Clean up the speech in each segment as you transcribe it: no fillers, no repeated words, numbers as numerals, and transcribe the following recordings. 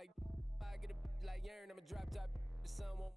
like I get a like Aaron, I'ma drop top. The sun won't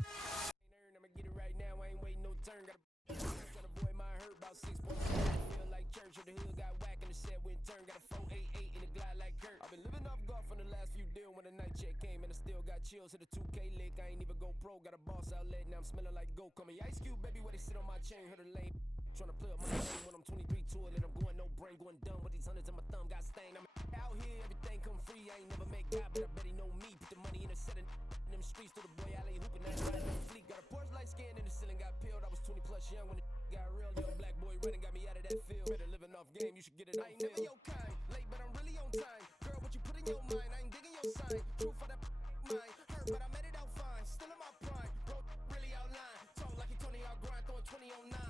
I'ma get it right now. I ain't waiting no turn. Gotta try to avoid my hurt about 6 points. Feel like church. The hood got whack and the set went turn. Got a 488 in the glide like Kurt. I've been living off golf from the last few deals. When the night check came and I still got chills. Hit a 2K lick. I ain't even go pro. Got a boss outlet. Now I'm smelling like gold. Call me Ice Cube, baby. Where they sit on my chain. Heard a lane. Trying to play up my game when I'm 23 to it. And I'm going no brain. Going dumb with these hundreds in my thumb. Got stained. I'm out here. Everything come free. I ain't never met God, but I bet he know me. Put the money in the set in them streets. To the boy alley hooping. That ride no fleet. Got a Porsche light scan in the ceiling. Got peeled. I was 20 plus young when the got real. Young black boy running. Got me out of that field. Better living off game. You should get it. I ain't never your kind. Late, but I'm really on time. Girl, what you put in your mind? I ain't digging your sign. True for that mind. Hurt, but I made it out fine. Still in my prime. Bro, really outline. Talk like you Tony out grind. Throwing 20 on 9.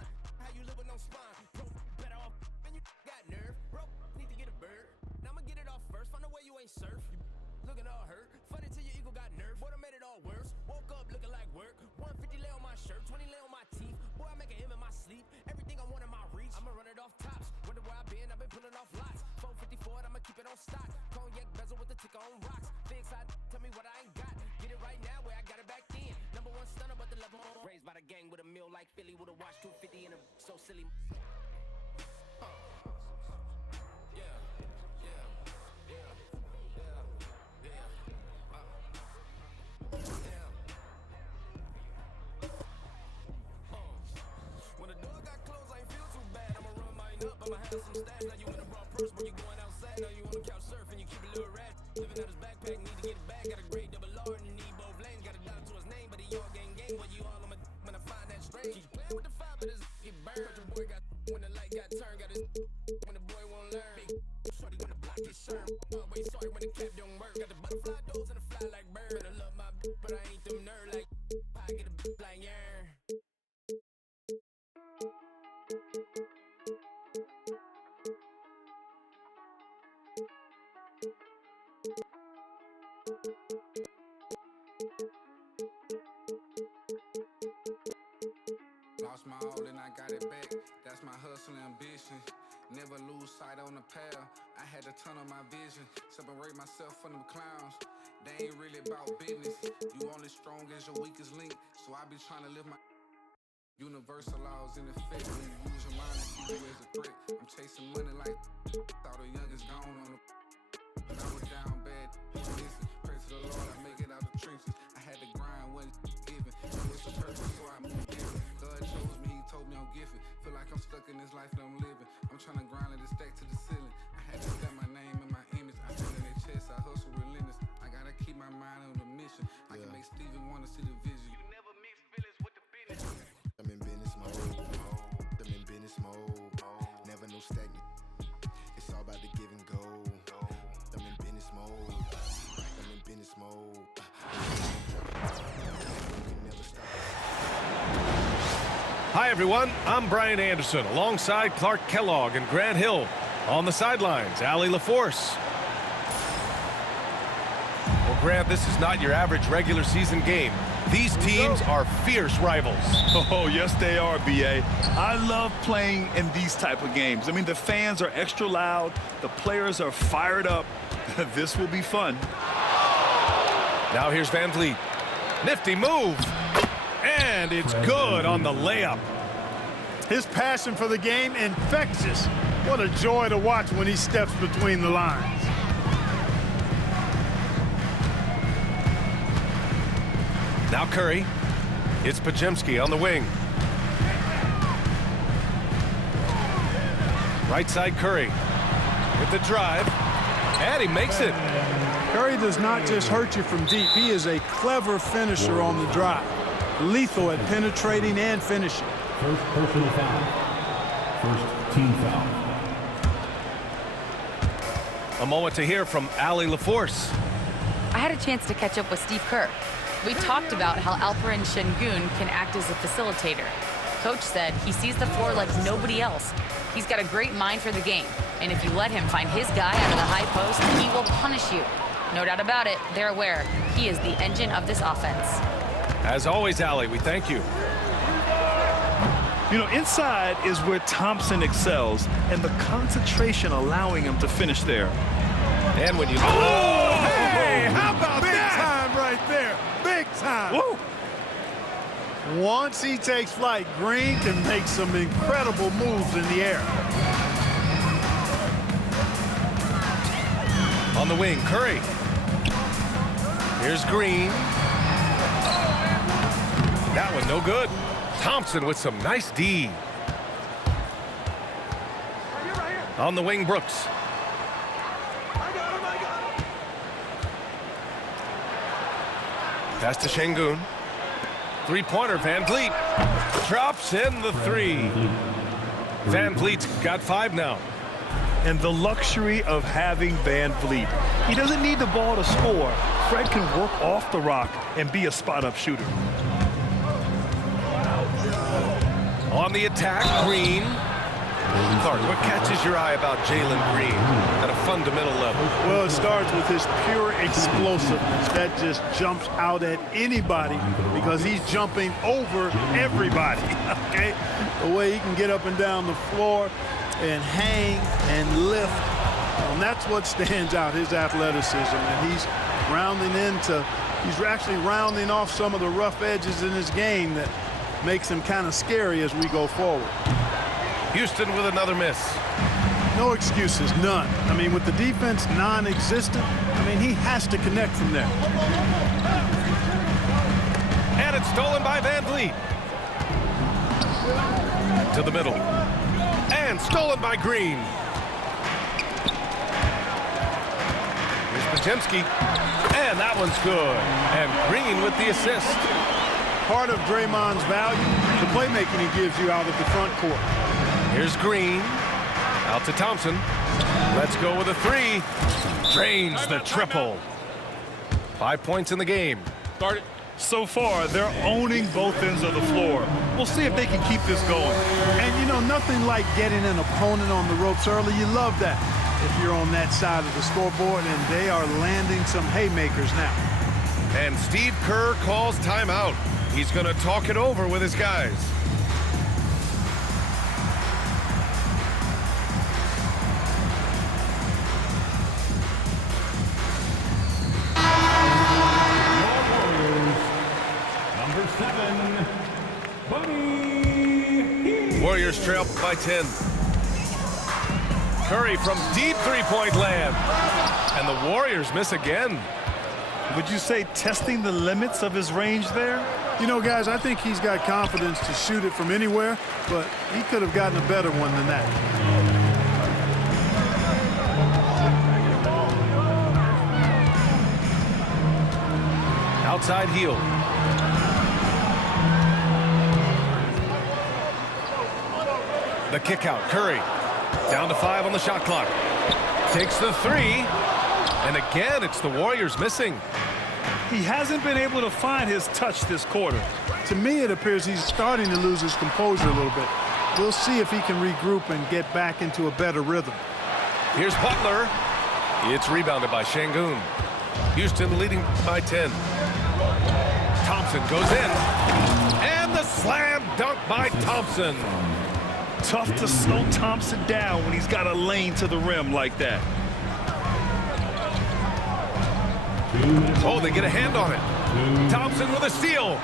How you live with no spine? Bro, better off and you got nerve. Bro, need to get a bird. Now I'ma get it off first. Find a way you ain't surf. You looking all hurt. Funny till your ego got nerve. Boy, I made it all worse. Woke up looking like work. 150 lay on my shirt. 20 lay on my teeth. Boy, I make an M in my sleep. Everything I want in my reach. I'ma run it off tops. Wonder where I been. I've been pulling off lots. 454, I'ma keep it on stock. Cognac bezel with the ticker on rocks. Big side, tell me what I ain't got. Get it right now where I got it back then. Number one stunner, but the level on. Raised by the gang with a meal like Philly with a watch 250 and a so silly. When the door got closed, I ain't feel too bad. I'ma run mine up, I'ma have some stash. Now you in a broad purse, when you going outside. Now you on the couch surfing, you keep a little rat. Living out his backpack, need to get it back. Got a great double R and need both lanes. Got a dollar to his name, but he all gang. But you all on my when I find that strange. Keep playing with the fire, but his get burned. But your boy got when the light got turned. Got his when the boy won't learn. Big shorty when the block get shurned. Always sorry when the cap don't work. Got the butterfly doors and the fly like bird. I love my but I ain't them nerd like I get a like yarn. Lost my all and I got it back. That's my hustle and ambition. Never lose sight on the path. I had to tunnel my vision. Separate myself from them clowns. They ain't really about business. You only strong as your weakest link. So I be trying to live my universal laws in effect. When you use your mind and see you as a threat. I'm chasing money like thought the youngest gone on the. When I was down bad, listen, pray to the Lord, I make it out the trenches. I had to grind when it's given. It's a purpose, so I moved different. God chose me, he told me I'm gifted. Feel like I'm stuck in this life that I'm living. I'm trying to grind it and stack to the ceiling. I had to set my name and my image. I feel in their chest, I hustle relentless. I gotta keep my mind on the mission. I can make Steven wanna see the vision. You never mix feelings with the business. I'm in business mode. I'm in business mode. Never no stagnant. It's all about the give and go. I'm in business mode. I'm in business mode. Never stop. Hi, everyone. I'm Brian Anderson alongside Clark Kellogg and Grant Hill. On the sidelines, Allie LaForce. Well, Grant, this is not your average regular season game. These teams are fierce rivals. Oh, yes, they are, B.A. I love playing in these type of games. I mean, the fans are extra loud. The players are fired up. This will be fun. Now here's Van Vliet. Nifty move. And it's good on the layup. His passion for the game infectious. What a joy to watch when he steps between the lines. Now Curry. It's Podziemski on the wing. Right side Curry with the drive. And he makes it. Curry does not just hurt you from deep. He is a clever finisher on the drive. Lethal at penetrating and finishing. First personal foul. First team foul. A moment to hear from Allie LaForce. I had a chance to catch up with Steve Kerr. We talked about how Alperen Şengün can act as a facilitator. Coach said he sees the floor like nobody else. He's got a great mind for the game, and if you let him find his guy out of the high post, he will punish you. No doubt about it, they're aware. He is the engine of this offense. As always, Allie, we thank you. You know, inside is where Thompson excels, and the concentration allowing him to finish there. And when you... Oh! how about Big that? time right there. Big time. Woo. Once he takes flight, Green can make some incredible moves in the air. On the wing, Curry. Here's Green. That one no good. Thompson with some nice D. On the wing, Brooks. Pass to Şengün. Three-pointer, Van Vliet. Drops in the three. Van Vliet's got 5 now. And the luxury of having Van Vliet. He doesn't need the ball to score. Fred can work off the rock and be a spot-up shooter. On the attack, Green. Clark, what catches your eye about Jalen Green at a fundamental level? Well, it starts with his pure explosiveness. That just jumps out at anybody because he's jumping over everybody, okay? The way he can get up and down the floor and hang and lift. And that's what stands out, his athleticism. And he's actually rounding off some of the rough edges in his game that makes him kind of scary as we go forward. Houston with another miss. No excuses, none. I mean, with the defense non-existent, he has to connect from there. And it's stolen by Van Vliet. To the middle. And stolen by Green. Here's Podziemski. And that one's good. And Green with the assist. Part of Draymond's value, the playmaking he gives you out of the front court. Here's Green. Out to Thompson. Let's go with a 3. Drains the triple. 5 points in the game. Start it. So far, they're owning both ends of the floor. We'll see if they can keep this going. And, nothing like getting an opponent on the ropes early. You love that if you're on that side of the scoreboard, and they are landing some haymakers now. And Steve Kerr calls timeout. He's going to talk it over with his guys. Warriors trail by 10. Curry from deep three-point land. And the Warriors miss again. Would you say testing the limits of his range there? Guys, I think he's got confidence to shoot it from anywhere, but he could have gotten a better one than that. Outside heel. The kick out, Curry. Down to 5 on the shot clock. Takes the 3. And again, it's the Warriors missing. He hasn't been able to find his touch this quarter. To me, it appears he's starting to lose his composure a little bit. We'll see if he can regroup and get back into a better rhythm. Here's Butler. It's rebounded by Şengün. Houston leading by 10. Thompson goes in. And the slam dunk by Thompson. Tough to slow Thompson down when he's got a lane to the rim like that. Oh, they get a hand on it. Thompson with a steal.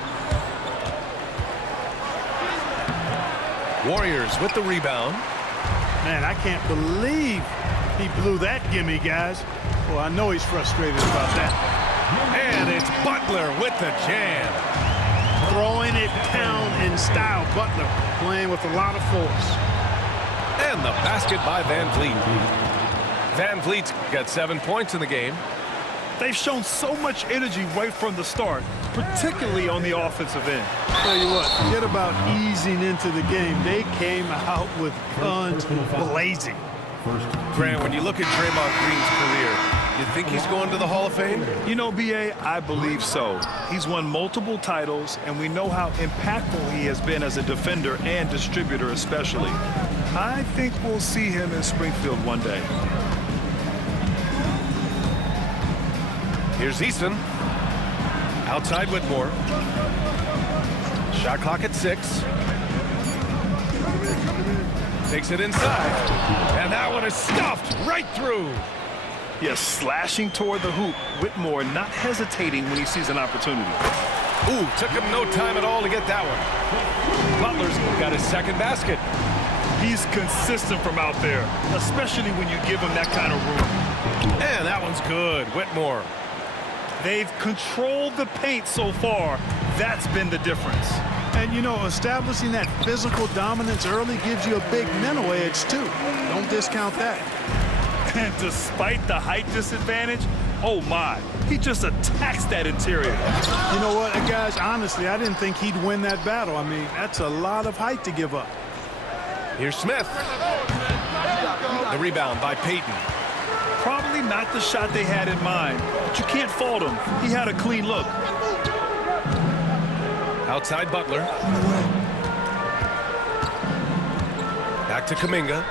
Warriors with the rebound. Man, I can't believe he blew that gimme, guys. Well, I know he's frustrated about that. And it's Butler with the jam. Throwing it down in style. Butler playing with a lot of force. And the basket by Van Vliet. Van Vliet's got 7 points in the game. They've shown so much energy right from the start, particularly on the offensive end. Tell you what, forget about easing into the game. They came out with guns blazing. Grant, when you look at Draymond Green's career, you think he's going to the Hall of Fame? B.A., I believe so. He's won multiple titles, and we know how impactful he has been as a defender and distributor especially. I think we'll see him in Springfield one day. Here's Eason. Outside Whitmore. Shot clock at 6. Takes it inside. And that one is stuffed right through. Yes, slashing toward the hoop. Whitmore not hesitating when he sees an opportunity. Ooh, took him no time at all to get that one. Butler's got his second basket. He's consistent from out there, especially when you give him that kind of room. And that one's good. Whitmore. They've controlled the paint so far. That's been the difference. And, you know, establishing that physical dominance early gives you a big mental edge, too. Don't discount that. And despite the height disadvantage, oh my, he just attacks that interior. You know what, guys, honestly, I didn't think he'd win that battle. I mean, that's a lot of height to give up. Here's Smith. The rebound by Payton. Probably not the shot they had in mind, but you can't fault him. He had a clean look. Outside Butler. Back to Kuminga.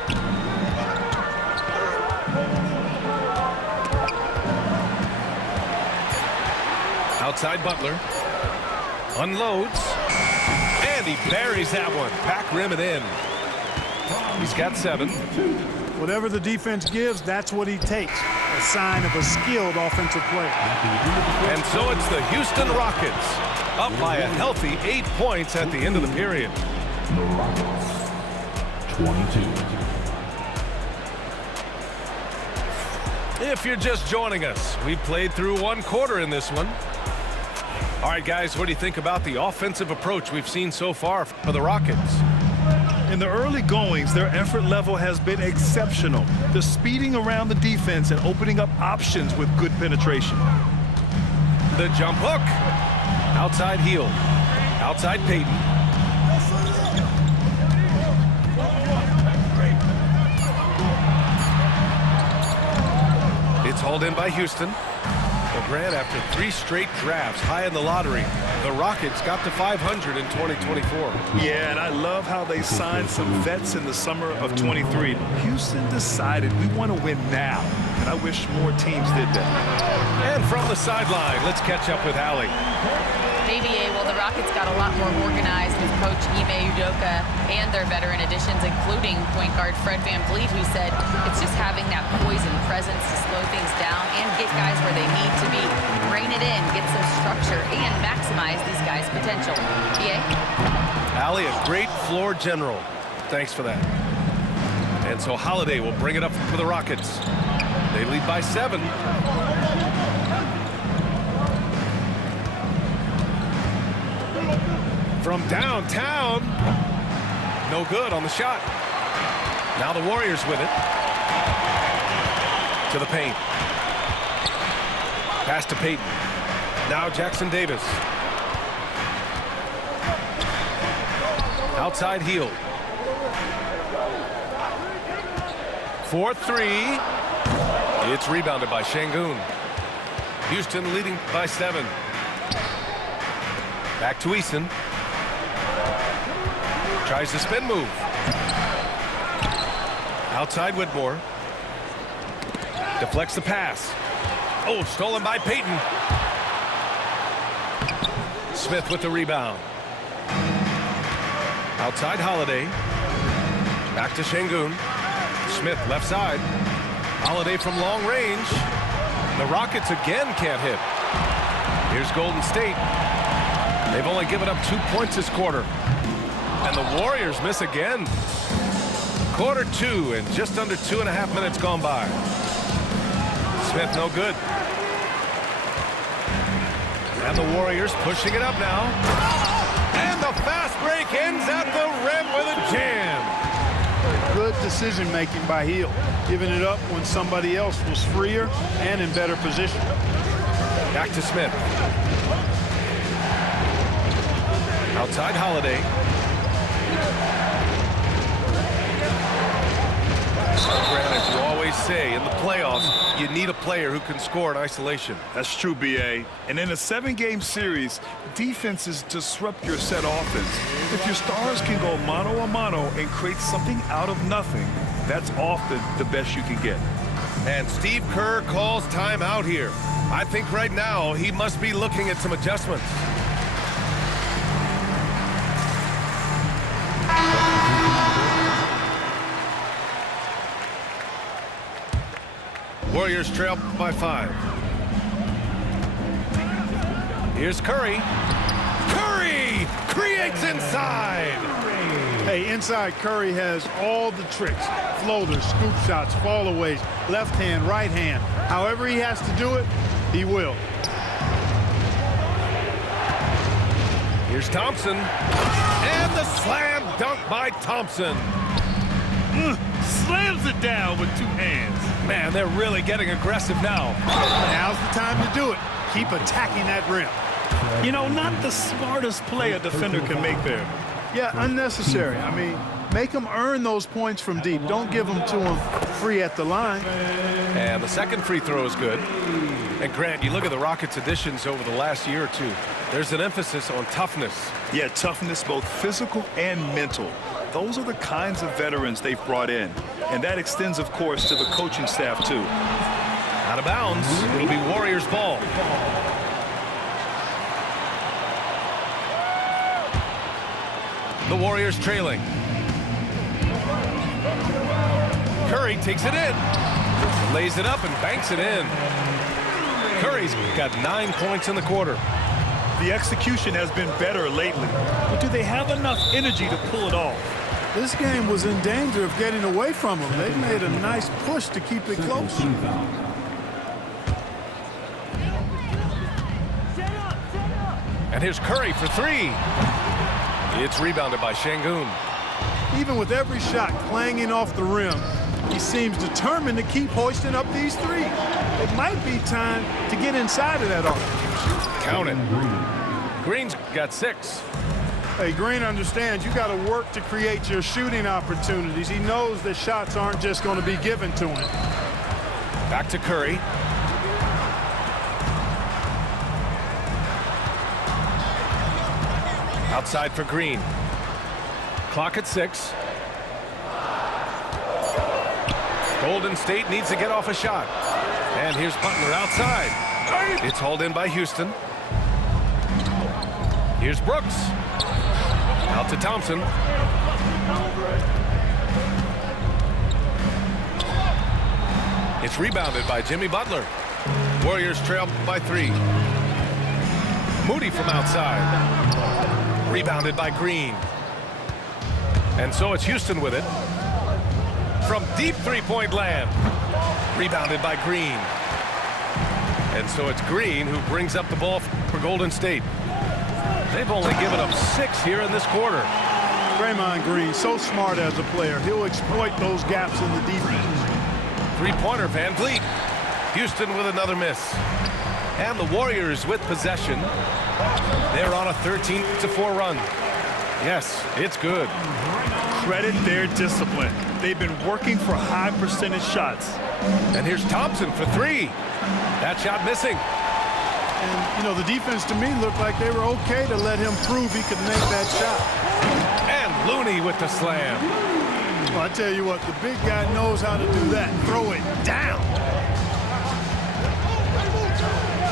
Outside Butler. Unloads. And he buries that one. Back rim and in. He's got 7. Whatever the defense gives, that's what he takes. A sign of a skilled offensive player. And so it's the Houston Rockets up by a healthy 8 points at the end of the period. The Rockets, 22. If you're just joining us, we've played through 1 quarter in this one. All right, guys, what do you think about the offensive approach we've seen so far for the Rockets? In the early goings, their effort level has been exceptional. They're speeding around the defense and opening up options with good penetration. The jump hook. Outside heel. Outside Payton. It's hauled in by Houston. Well, Grant, after 3 straight drafts high in the lottery, the Rockets got to 500 in 2024. Yeah, and I love how they signed some vets in the summer of 23. Houston decided we want to win now, and I wish more teams did that. And from the sideline, let's catch up with Allie. ABA, well, the Rockets got a lot more organized with Coach Ime Udoka and their veteran additions, including point guard Fred VanVleet, who said it's just having that poise and presence to slow things down and get guys where they need to be. Rein it in, get some structure, and maximize these guys' potential. BA? Allie, a great floor general. Thanks for that. And so Holiday will bring it up for the Rockets. They lead by 7. From downtown. No good on the shot. Now the Warriors with it. To the paint. Pass to Payton. Now Jackson Davis. Outside heel. 4-3. It's rebounded by Şengün. Houston leading by 7. Back to Eason. Tries the spin move. Outside Whitmore. Deflects the pass. Oh, stolen by Payton. Smith with the rebound. Outside Holiday. Back to Şengün. Smith left side. Holiday from long range. The Rockets again can't hit. Here's Golden State. They've only given up 2 points this quarter. And the Warriors miss again. Quarter 2 and just under 2.5 minutes gone by. Smith no good. And the Warriors pushing it up now. And the fast break ends at the rim with a jam. Good decision-making by Hill, giving it up when somebody else was freer and in better position. Back to Smith. Outside Holiday. Grant, as you always say, in the playoffs, you need a player who can score in isolation. That's true, B.A. And in a 7-game series, defenses disrupt your set offense. If your stars can go mano-a-mano and create something out of nothing, that's often the best you can get. And Steve Kerr calls timeout here. I think right now he must be looking at some adjustments. Warriors trail by 5. Here's Curry. Curry creates inside. Hey, inside Curry has all the tricks. Floaters, scoop shots, fallaways, left hand, right hand. However he has to do it, he will. Here's Thompson. And the slam dunk by Thompson. Slams it down with 2 hands. Man, they're really getting aggressive now. Now's the time to do it. Keep attacking that rim. You know, not the smartest play a defender can make there. Yeah, unnecessary. I mean, make them earn those points from deep. Don't give them to them free at the line. And the second free throw is good. And Grant, you look at the Rockets' additions over the last year or two. There's an emphasis on toughness. Yeah, toughness, both physical and mental. Those are the kinds of veterans they've brought in. And that extends, of course, to the coaching staff, too. Out of bounds. It'll be Warriors ball. The Warriors trailing. Curry takes it in. Lays it up and banks it in. Curry's got 9 points in the quarter. The execution has been better lately. But do they have enough energy to pull it off? This game was in danger of getting away from them. They made a nice push to keep it close. And here's Curry for 3. It's rebounded by Şengün. Even with every shot clanging off the rim, he seems determined to keep hoisting up these threes. It might be time to get inside of that arc. Count it. Green's got 6. Hey, Green understands you got to work to create your shooting opportunities. He knows that shots aren't just going to be given to him. Back to Curry. Outside for Green. Clock at 6. Golden State needs to get off a shot. And here's Butler outside. It's hauled in by Houston. Here's Brooks. Out to Thompson. It's rebounded by Jimmy Butler. Warriors trail by 3. Moody from outside. Rebounded by Green. And so it's Houston with it. From deep three-point land. Rebounded by Green. And so it's Green who brings up the ball for Golden State. They've only given up 6 here in this quarter. Draymond Green, so smart as a player. He'll exploit those gaps in the defense. Three-pointer, Van Vliet. Houston with another miss. And the Warriors with possession. They're on a 13-4 run. Yes, it's good. Credit their discipline. They've been working for high percentage shots. And here's Thompson for 3. That shot missing. And, you know, the defense to me looked like they were okay to let him prove he could make that shot. And Looney with the slam. Well, I tell you what, the big guy knows how to do that. Throw it down.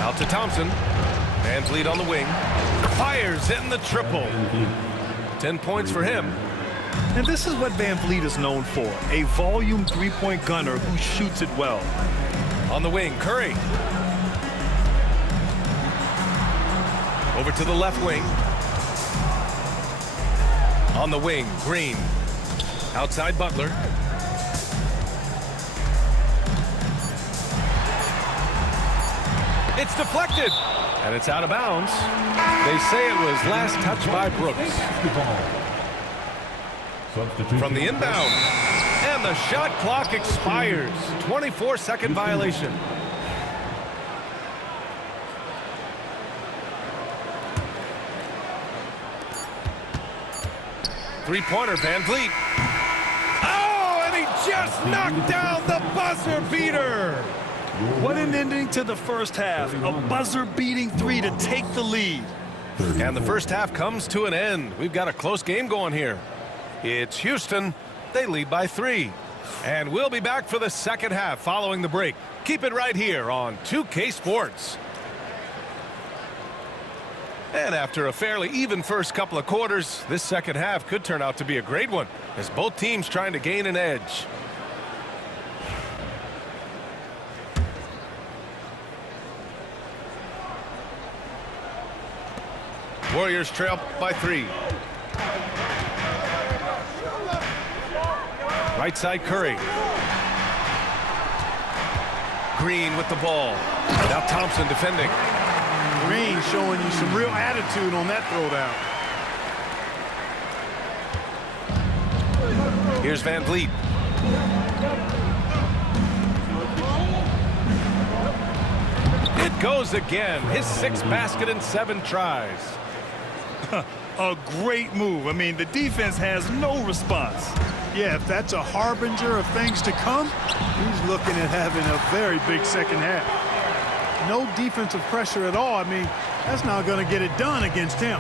Out to Thompson. Van Vliet on the wing. Fires in the triple. 10 points for him. And this is what Van Vliet is known for, a volume three-point gunner who shoots it well. On the wing, Curry. Over to the left wing. On the wing, Green. Outside Butler. It's deflected. And it's out of bounds. They say it was last touched by Brooks. From the inbound. And the shot clock expires. 24-second violation. Three-pointer, Van Vliet. Oh, and he just knocked down the buzzer beater. What an ending to the first half. A buzzer-beating 3 to take the lead. And the first half comes to an end. We've got a close game going here. It's Houston. They lead by 3. And we'll be back for the second half following the break. Keep it right here on 2K Sports. And after a fairly even first couple of quarters, this second half could turn out to be a great one as both teams trying to gain an edge. Warriors trail by 3. Right side, Curry. Green with the ball. Now Thompson defending. Green showing you some real attitude on that throwdown. Here's Van Vliet. It goes again. His 6th basket in 7 tries. A great move. I mean, the defense has no response. Yeah, if that's a harbinger of things to come, he's looking at having a very big second half. No defensive pressure at all. I mean, that's not going to get it done against him.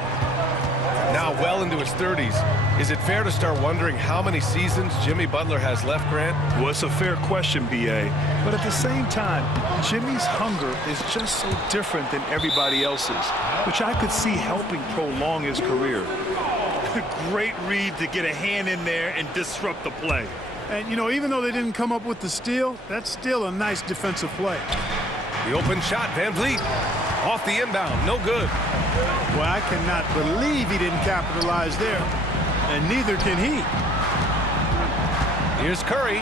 Now well into his 30s. Is it fair to start wondering how many seasons Jimmy Butler has left, Grant? Well, it's a fair question, B.A. But at the same time, Jimmy's hunger is just so different than everybody else's, which I could see helping prolong his career. Great read to get a hand in there and disrupt the play. And, you know, even though they didn't come up with the steal, that's still a nice defensive play. The open shot, Van Vliet. Off the inbound, no good. Well, I cannot believe he didn't capitalize there, and neither can he. Here's Curry.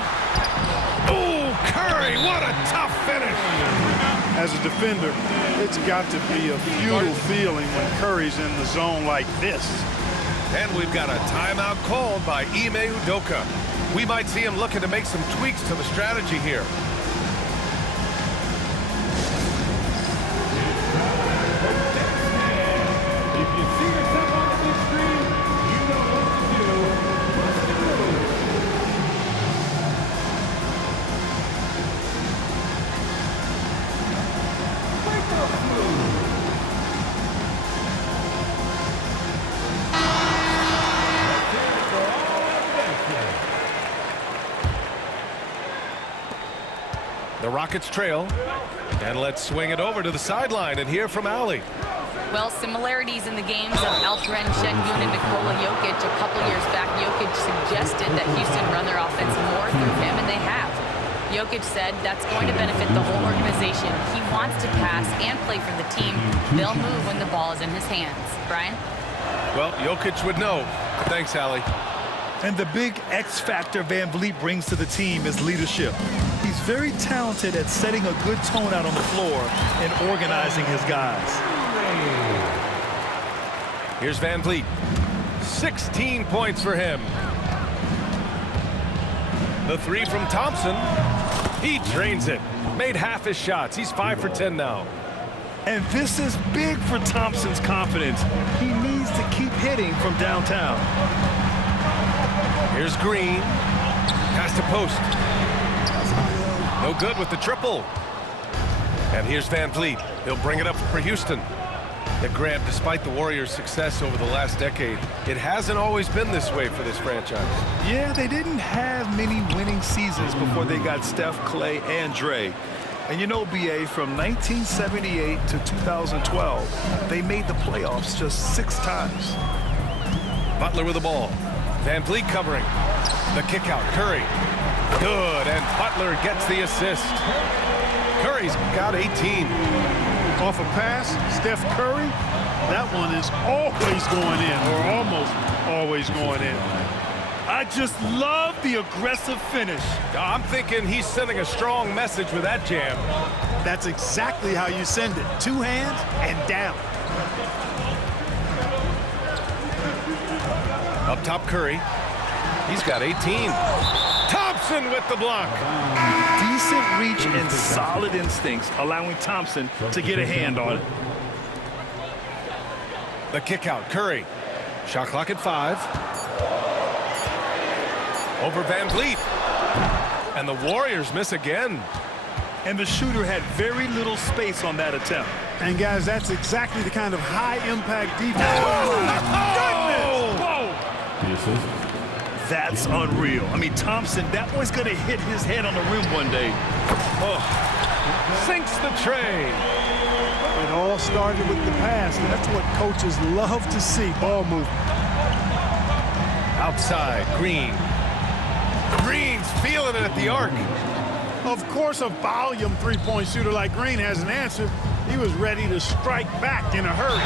Oh, Curry, what a tough finish. As a defender, it's got to be a futile feeling when Curry's in the zone like this. And we've got a timeout called by Ime Udoka. We might see him looking to make some tweaks to the strategy here. The Rockets trail, and let's swing it over to the sideline and hear from Allie. Well, similarities in the games of Alperen Şengün and Nikola Jokic. A couple years back, Jokic suggested that Houston run their offense more through him, and they have. Jokic said that's going to benefit the whole organization. He wants to pass and play for the team. They'll move when the ball is in his hands. Brian? Well, Jokic would know. Thanks, Allie. And the big X factor Van Vliet brings to the team is leadership. He's very talented at setting a good tone out on the floor and organizing his guys. Here's Van Vliet. 16 points for him. The 3 from Thompson. He drains it. Made half his shots. He's 5 for 10 now. And this is big for Thompson's confidence. He needs to keep hitting from downtown. Here's Green. Pass to post. No good with the triple. And here's Van Vliet. He'll bring it up for Houston. And Grant, despite the Warriors' success over the last decade, it hasn't always been this way for this franchise. Yeah, they didn't have many winning seasons before they got Steph, Clay, and Dre. And you know, B.A., from 1978 to 2012, they made the playoffs just 6 times. Butler with the ball. Van Vliet covering. The kick out. Curry. Good, and Butler gets the assist. Curry's got 18. Off a pass, Steph Curry, that one is always going in, or almost always going in. I just love the aggressive finish. I'm thinking he's sending a strong message with that jam. That's exactly how you send it. 2 hands and down. Up top, Curry. He's got 18. Thompson with the block. Decent reach and solid instincts, allowing Thompson to get a hand on it. The kick out, Curry. Shot clock at 5. Over Van Vliet. And the Warriors miss again. And the shooter had very little space on that attempt. And guys, that's exactly the kind of high-impact defense. Oh! Whoa! That's unreal. I mean, Thompson, that boy's going to hit his head on the rim one day. Oh, sinks the tray. It all started with the pass. That's what coaches love to see, ball movement. Outside, Green. Green's feeling it at the arc. Of course, a volume three-point shooter like Green has an answer. He was ready to strike back in a hurry.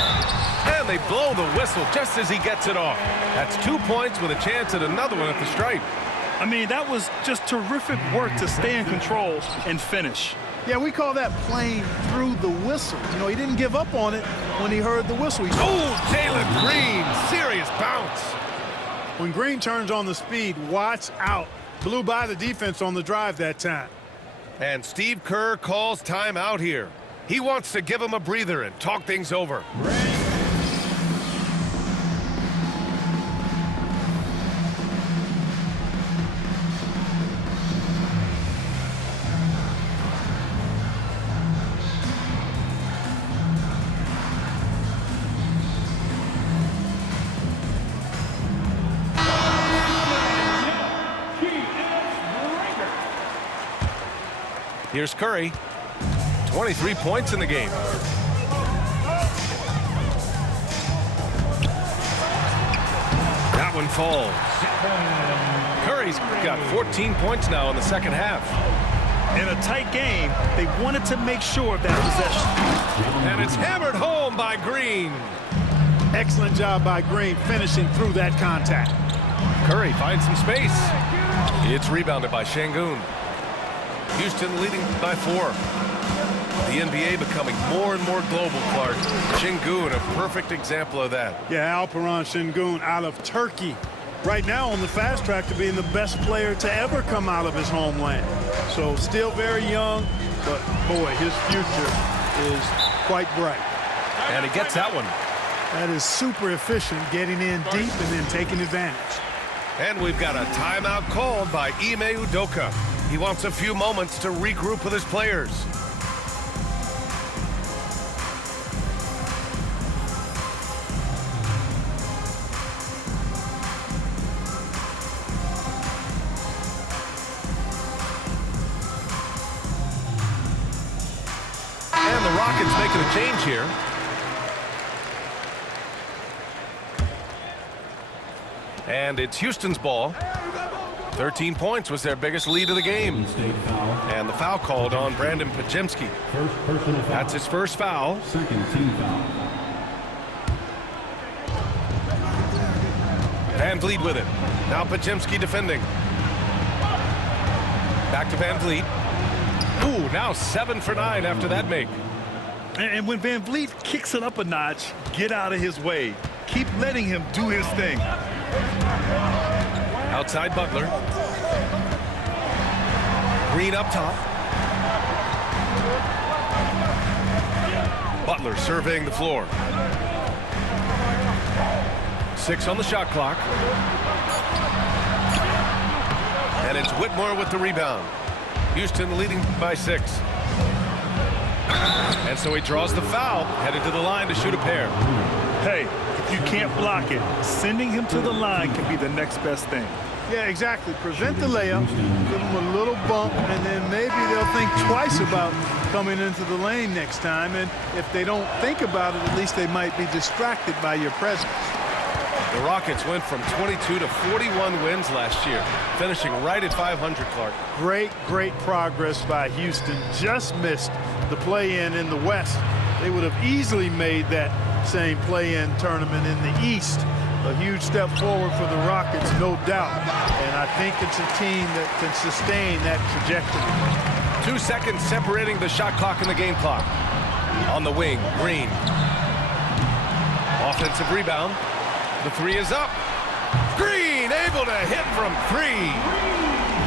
And they blow the whistle just as he gets it off. That's 2 points with a chance at another one at the stripe. I mean, that was just terrific work to stay in control and finish. Yeah, we call that playing through the whistle. You know, he didn't give up on it when he heard the whistle. Oh, Jalen Green, serious bounce. When Green turns on the speed, watch out. Blew by the defense on the drive that time. And Steve Kerr calls timeout here. He wants to give him a breather and talk things over. Here's Curry. 23 points in the game. That one falls. Curry's got 14 points now in the second half. In a tight game, they wanted to make sure of that possession. And it's hammered home by Green. Excellent job by Green finishing through that contact. Curry finds some space. It's rebounded by Şengün. Houston leading by 4. The NBA becoming more and more global, Clark. Şengün, a perfect example of that. Yeah, Alperen Şengün out of Turkey. Right now on the fast track to being the best player to ever come out of his homeland. So still very young, but boy, his future is quite bright. And he gets that one. That is super efficient, getting in deep and then taking advantage. And we've got a timeout called by Ime Udoka. He wants a few moments to regroup with his players. And the Rockets making a change here. And it's Houston's ball. 13 points was their biggest lead of the game. And the foul called on Brandon Podziemski. That's his first foul. Second team foul. Van Vliet with it. Now Podziemski defending. Back to Van Vliet. Ooh, now 7 for 9 after that make. And when Van Vliet kicks it up a notch, get out of his way. Keep letting him do his thing. Outside Butler. Green up top. Butler surveying the floor. 6 on the shot clock. And it's Whitmore with the rebound. Houston leading by 6. And so he draws the foul, headed to the line to shoot a pair. Hey, if you can't block it, sending him to the line can be the next best thing. Yeah, exactly. Prevent the layup, give them a little bump, and then maybe they'll think twice about coming into the lane next time. And if they don't think about it, at least they might be distracted by your presence. The Rockets went from 22 to 41 wins last year, finishing right at 500, Clark. Great progress by Houston. Just missed the play-in in the West. They would have easily made that same play-in tournament in the East. A huge step forward for the Rockets, no doubt. And I think it's a team that can sustain that trajectory. 2 seconds separating the shot clock and the game clock. On the wing, Green. Offensive rebound. The 3 is up. Green able to hit from 3.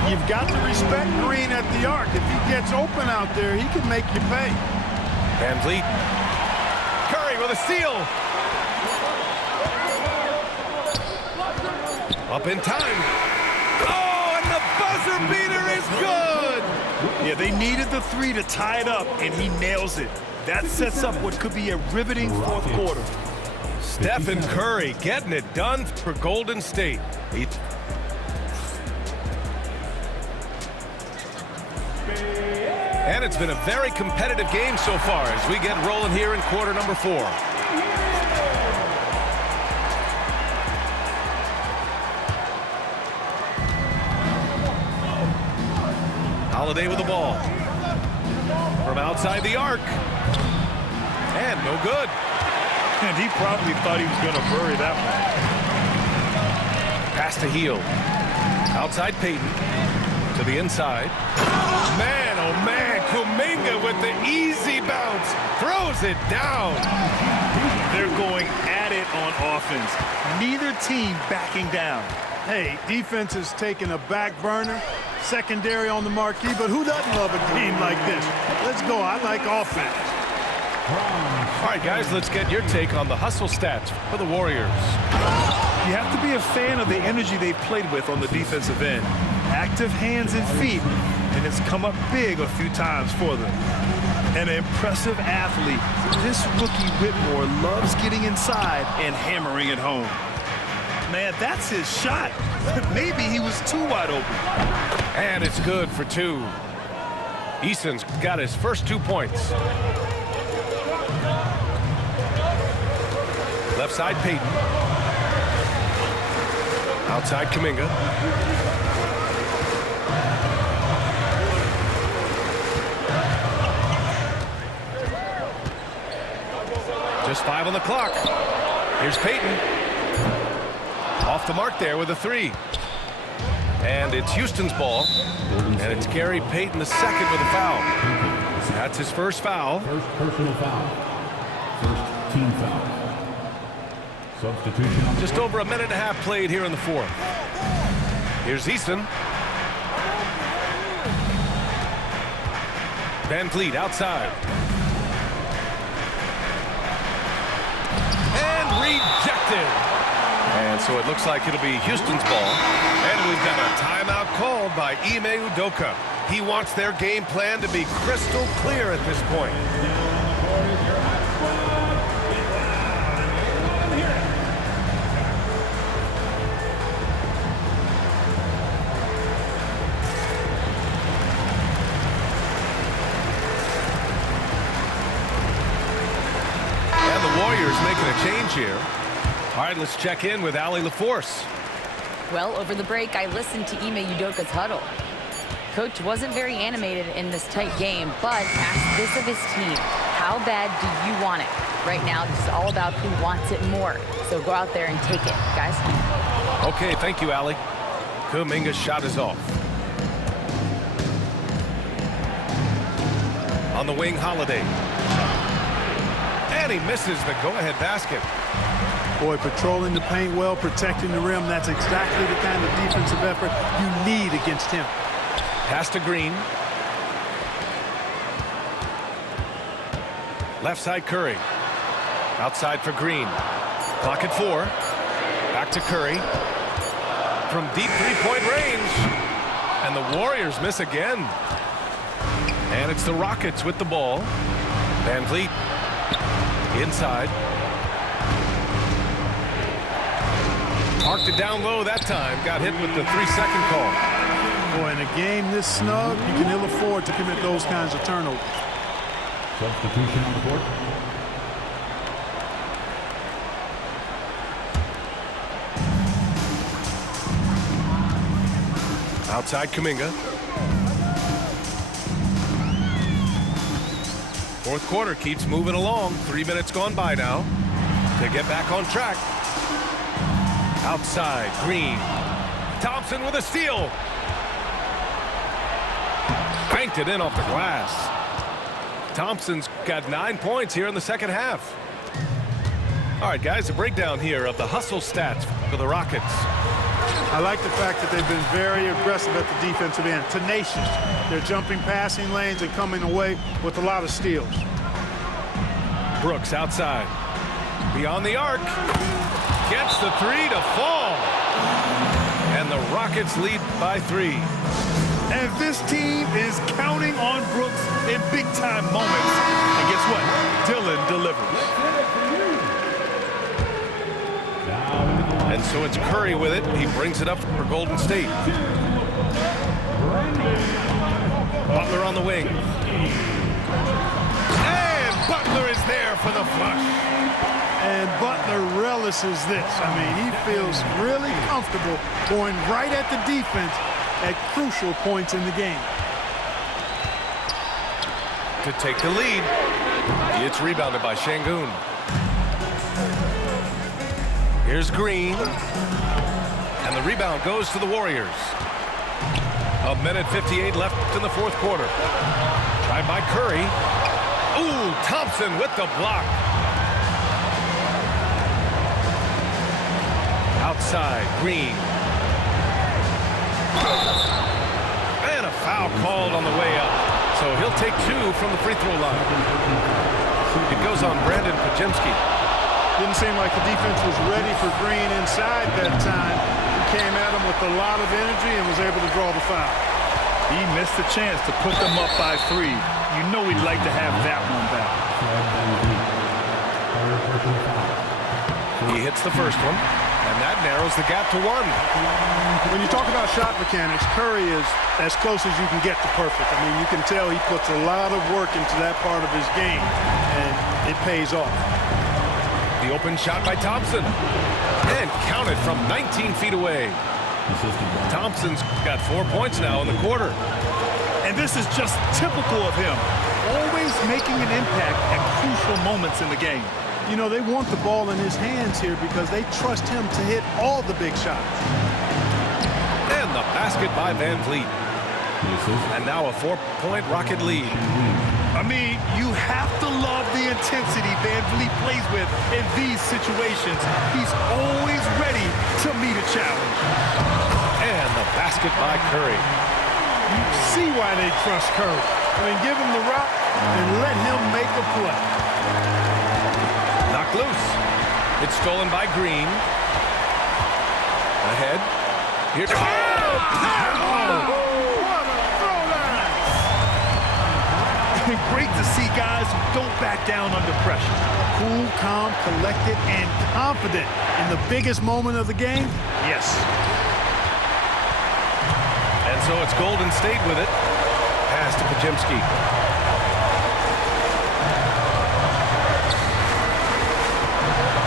You've got to respect Green at the arc. If he gets open out there, he can make you pay. Van Vliet. Curry with a steal. Up in time. Oh, and the buzzer beater is good. Yeah, they needed the 3 to tie it up, and he nails it. That sets up what could be a riveting fourth quarter. Stephen Curry getting it done for Golden State. And it's been a very competitive game so far as we get rolling here in quarter number 4. Holiday with the ball. From outside the arc. And no good. And he probably thought he was going to bury that one. Pass to Hield. Outside Payton. To the inside. Man, oh man, Kuminga with the easy bounce. Throws it down. They're going at it on offense. Neither team backing down. Hey, defense is taking a back burner, secondary on the marquee, but who doesn't love a game like this? Let's go. I like offense. All right, guys, let's get your take on the hustle stats for the Warriors. You have to be a fan of the energy they've played with on the defensive end. Active hands and feet, and it's come up big a few times for them. An impressive athlete, this rookie Whitmore loves getting inside and hammering it home. Man, that's his shot. Maybe he was too wide open. And it's good for 2. Eason's got his first 2 points. Left side, Payton. Outside, Kuminga. Just 5 on the clock. Here's Payton. Off the mark there with a 3. And it's Houston's ball. And it's Gary Payton the second with a foul. That's his first foul. First personal foul. First team foul. Substitution. Just over a minute and a half played here in the 4th. Here's Eason. Van Vliet outside. And rejected. And so it looks like it'll be Houston's ball. And we've got a timeout called by Ime Udoka. He wants their game plan to be crystal clear at this point. And the Warriors making a change here. All right, let's check in with Allie LaForce. Well, over the break, I listened to Ime Udoka's huddle. Coach wasn't very animated in this tight game, but asked this of his team. How bad do you want it? Right now, this is all about who wants it more. So go out there and take it, guys. Okay, thank you, Allie. Kuminga's shot is off. On the wing, Holiday. And he misses the go-ahead basket. Boy, patrolling the paint well, protecting the rim, that's exactly the kind of defensive effort you need against him. Pass to Green. Left side, Curry. Outside for Green. Clock at 4. Back to Curry. From deep three-point range. And the Warriors miss again. And it's the Rockets with the ball. Van Vliet inside. Marked it down low that time. Got hit with the 3-second call. Boy, in a game this snug, you can ill afford to commit those kinds of turnovers. Substitution on the court. Outside Kuminga. Fourth quarter keeps moving along. 3 minutes gone by now. To get back on track. Outside, Green. Thompson with a steal. Banked it in off the glass. Thompson's got 9 points here in the second half. All right, guys, a breakdown here of the hustle stats for the Rockets. I like the fact that they've been very aggressive at the defensive end, tenacious. They're jumping passing lanes and coming away with a lot of steals. Brooks outside. Beyond the arc. Gets the 3 to fall. And the Rockets lead by 3. And this team is counting on Brooks in big-time moments. And guess what? Dillon delivers. And so it's Curry with it. He brings it up for Golden State. Butler on the wing. And Butler is there for the flush. And Butler relishes this. I mean, he feels really comfortable going right at the defense at crucial points in the game. to take the lead. It's rebounded by Şengün. Here's Green. And the rebound goes to the Warriors. 1:58 left in the fourth quarter. Tried by Curry. Ooh, Thompson with the block. Outside, Green. And a foul called on the way up. So he'll take 2 from the free throw line. It goes on Brandon Podziemski. Didn't seem like the defense was ready for Green inside that time. He came at him with a lot of energy and was able to draw the foul. He missed the chance to put them up by 3. You know he'd like to have that one back. He hits the first one, and that narrows the gap to 1. When you talk about shot mechanics, Curry is as close as you can get to perfect. I mean, you can tell he puts a lot of work into that part of his game, and it pays off. The open shot by Thompson. And counted from 19 feet away. Thompson's got 4 points now in the quarter. And this is just typical of him. Always making an impact at crucial moments in the game. You know, they want the ball in his hands here because they trust him to hit all the big shots. And the basket by Van Vliet. And now a 4-point Rocket lead. I mean, you have to love the intensity Van Vliet plays with in these situations. He's always ready to meet a challenge. And the basket by Curry. You see why they trust Curry. I mean, give him the rock and let him make a play. Knocked loose. It's stolen by Green. Ahead. Here. Oh! Great to see guys who don't back down under pressure. Cool, calm, collected, and confident in the biggest moment of the game. Yes. And so it's Golden State with it. Pass to Podziemski.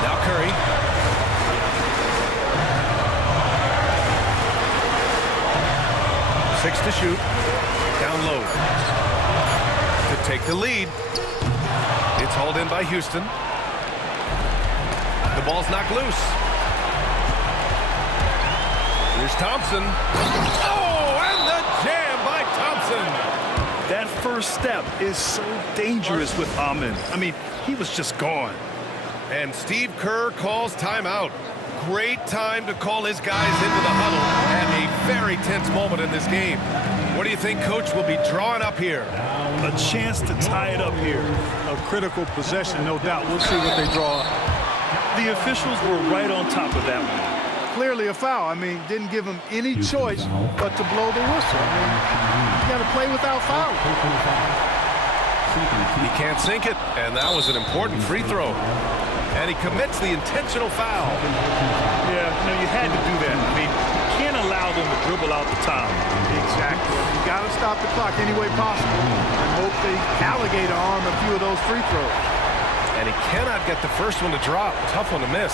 Now Curry. Six to shoot. Down low. To take the lead. It's hauled in by Houston. The ball's knocked loose. Here's Thompson. Oh, and the jam by Thompson. That first step is so dangerous with Amin. I mean, he was just gone. And Steve Kerr calls timeout. Great time to call his guys into the huddle at a very tense moment in this game. What do you think Coach will be drawing up here? A chance to tie it up here. A critical possession, no doubt. We'll see what they draw up. The officials were right on top of that one. Clearly a foul. I mean, didn't give him any choice but to blow the whistle. I mean, you got to play without fouling. He can't sink it, and that was an important free throw. And he commits the intentional foul. Yeah, no, you had to do that. I mean, you can't allow them to dribble out the time. Exactly. You got to stop the clock any way possible and hope they alligator arm a few of those free throws. And he cannot get the first one to drop. Tough one to miss.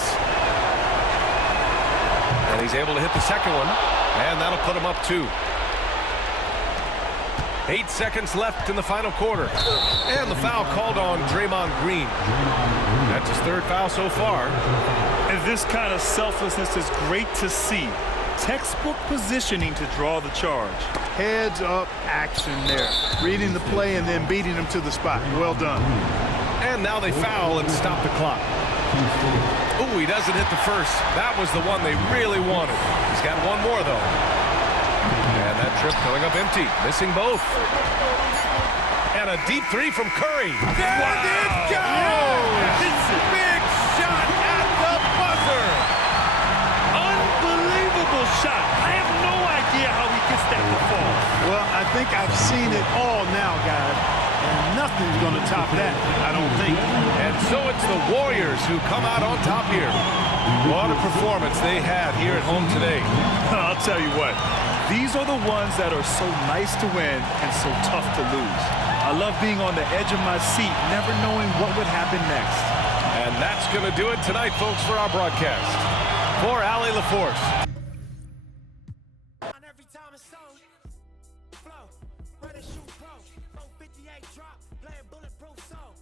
And he's able to hit the second one, and that'll put him up 2. 8 seconds left in the final quarter. And the foul called on Draymond Green. That's his 3rd foul so far. And this kind of selflessness is great to see. Textbook positioning to draw the charge. Heads up action there. Reading the play and then beating them to the spot. Well done. And now they foul and stop the clock. Ooh, he doesn't hit the first. That was the one they really wanted. He's got one more, though. And that trip coming up empty, missing both. And a deep 3 from Curry. There it goes! Big shot at the buzzer. Unbelievable shot. I have no idea how he gets that to fall. Well, I think I've seen it all now, guys. And nothing's going to top that, I don't think. And so it's the Warriors who come out on top here. What a performance they had here at home today. I'll tell you what. These are the ones that are so nice to win and so tough to lose. I love being on the edge of my seat, never knowing what would happen next. And that's going to do it tonight, folks, for our broadcast. For Allie LaForce. Run and shoot pro, 458 drop, playing bulletproof song.